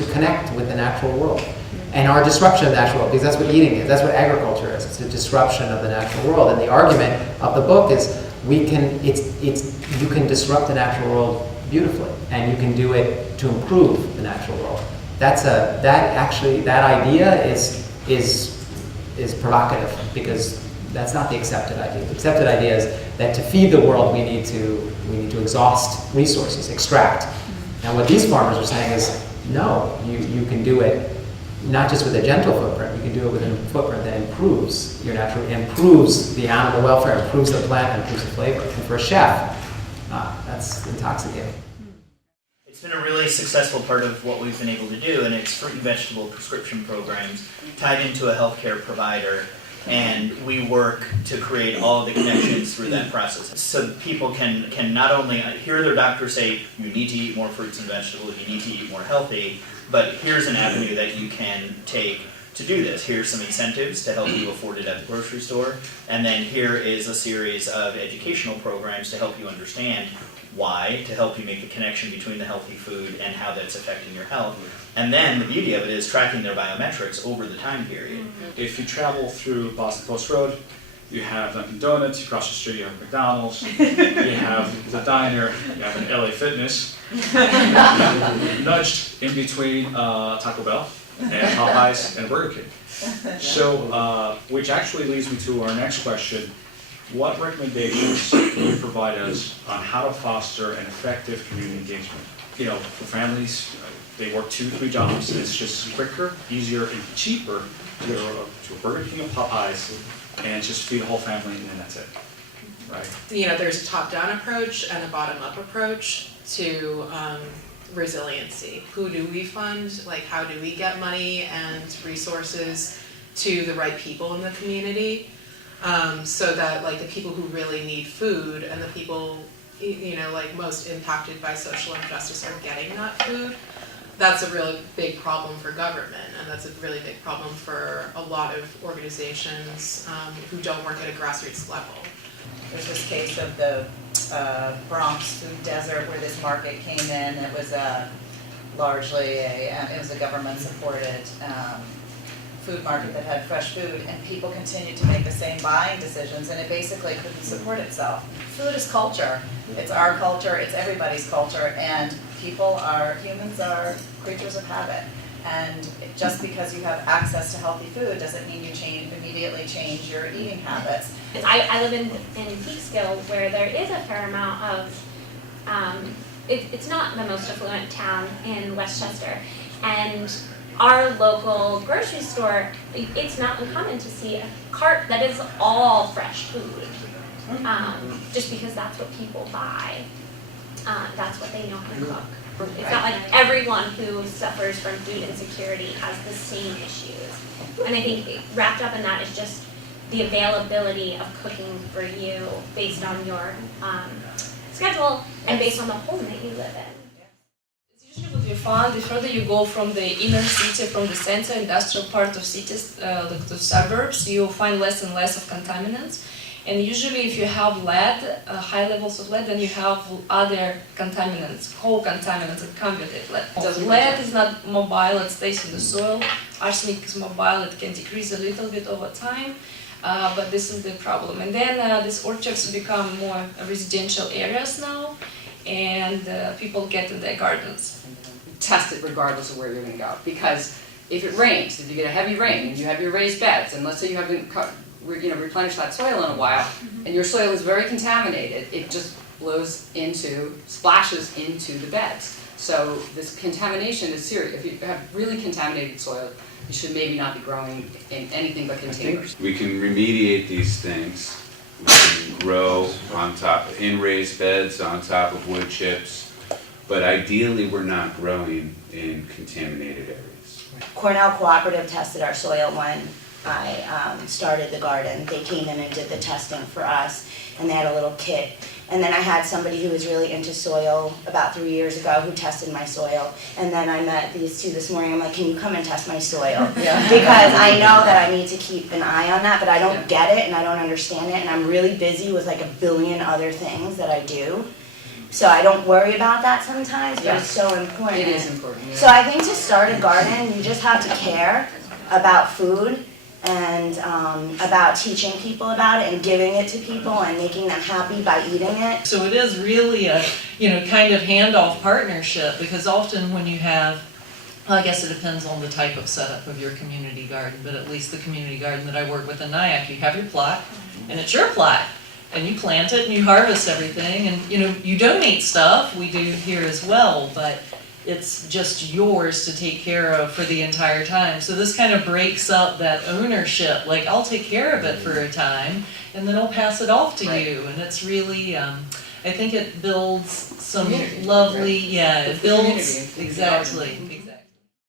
to connect with the natural world and our disruption of the natural world, because that's what eating is, that's what agriculture is. It's a disruption of the natural world. And the argument of the book is you can disrupt the natural world beautifully, and you can do it to improve the natural world. That idea is provocative, because that's not the accepted idea. The accepted idea is that to feed the world we need to exhaust resources, extract. And what these farmers are saying is, no, you can do it not just with a gentle footprint, you can do it with a footprint that improves your improves the animal welfare, improves the plant, improves the flavor. And for a chef, that's intoxicating. It's been a really successful part of what we've been able to do, and it's fruit and vegetable prescription programs tied into a healthcare provider, and we work to create all of the connections through that process. So that people can not only hear their doctor say, you need to eat more fruits and vegetables, you need to eat more healthy, but here's an avenue that you can take to do this. Here's some incentives to help you afford it at the grocery store, and then here is a series of educational programs to help you understand why, to help you make the connection between the healthy food and how that's affecting your health. And then the beauty of it is tracking their biometrics over the time period. If you travel through Boston Post Road, you have Dunkin' Donuts, across the street you have McDonald's, you have the diner, you have an LA Fitness, nudged in between Taco Bell and Popeyes and Burger King. So, which actually leads me to our next question. What recommendations can you provide us on how to foster an effective community engagement? You know, for families, they work 2-3 jobs, and it's just quicker, easier, and cheaper to go to a Burger King or Popeyes and just feed the whole family, and then that's it, right? You know, there's a top-down approach and a bottom-up approach to resiliency. Who do we fund? Like, how do we get money and resources to the right people in the community? So that, like, the people who really need food and the people, you know, like, most impacted by social injustice are getting that food. That's a really big problem for government, and that's a really big problem for a lot of organizations who don't work at a grassroots level. There's this case of the Bronx food desert where this market came in. It was largely it was a government-supported food market that had fresh food, and people continued to make the same buying decisions, and it basically couldn't support itself. Food is culture. It's our culture, it's everybody's culture, and humans are creatures of habit. And just because you have access to healthy food doesn't mean you immediately change your eating habits. I live in Peekskill, where there is a fair amount of, it's not the most affluent town in Westchester, and our local grocery store, it's not uncommon to see a cart that is all fresh food, just because that's what people buy. That's what they know how to cook. It's not like everyone who suffers from food insecurity has the same issues. And I think wrapped up in that is just the availability of cooking for you based on your schedule and based on the home that you live in. Usually what we found, the further you go from the inner city, from the center industrial part of cities, the suburbs, you'll find less and less of contaminants. And usually if you have lead, high levels of lead, then you have other contaminants, co-contaminants that come with it. Lead is not mobile, it stays in the soil. Arsenic is mobile, it can decrease a little bit over time, but this is the problem. And then these orchards become more residential areas now, and people get in their gardens. Test it regardless of where you're going to go, because if it rains, if you get a heavy rain and you have your raised beds, and let's say you haven't replenished that soil in a while, and your soil is very contaminated, it just splashes into the beds. So this contamination is serious. If you have really contaminated soil, you should maybe not be growing in anything but containers. We can remediate these things. We can grow on top, in raised beds, on top of wood chips, but ideally we're not growing in contaminated areas. Cornell Cooperative tested our soil when I started the garden. They came in and did the testing for us, and they had a little kit. And then I had somebody who was really into soil about 3 years ago who tested my soil. And then I met these two this morning. I'm like, can you come and test my soil? Because I know that I need to keep an eye on that, but I don't get it and I don't understand it. And I'm really busy with like a billion other things that I do. So I don't worry about that sometimes, but Yes. it's so important. It is important, yeah. So I think to start a garden, you just have to care about food and about teaching people about it and giving it to people and making them happy by eating it. So it is really a, kind of handoff partnership, because often when you have, well, I guess it depends on the type of setup of your community garden, but at least the community garden that I work with in Nyack, you have your plot, and it's your plot. And you plant it and you harvest everything, and you donate stuff, we do here as well, but it's just yours to take care of for the entire time. So this kind of breaks up that ownership, like I'll take care of it for a time and then I'll pass it off to Right. you. And it's really, I think it builds some Community, lovely, right? yeah, It's it the builds, community in the garden. exactly.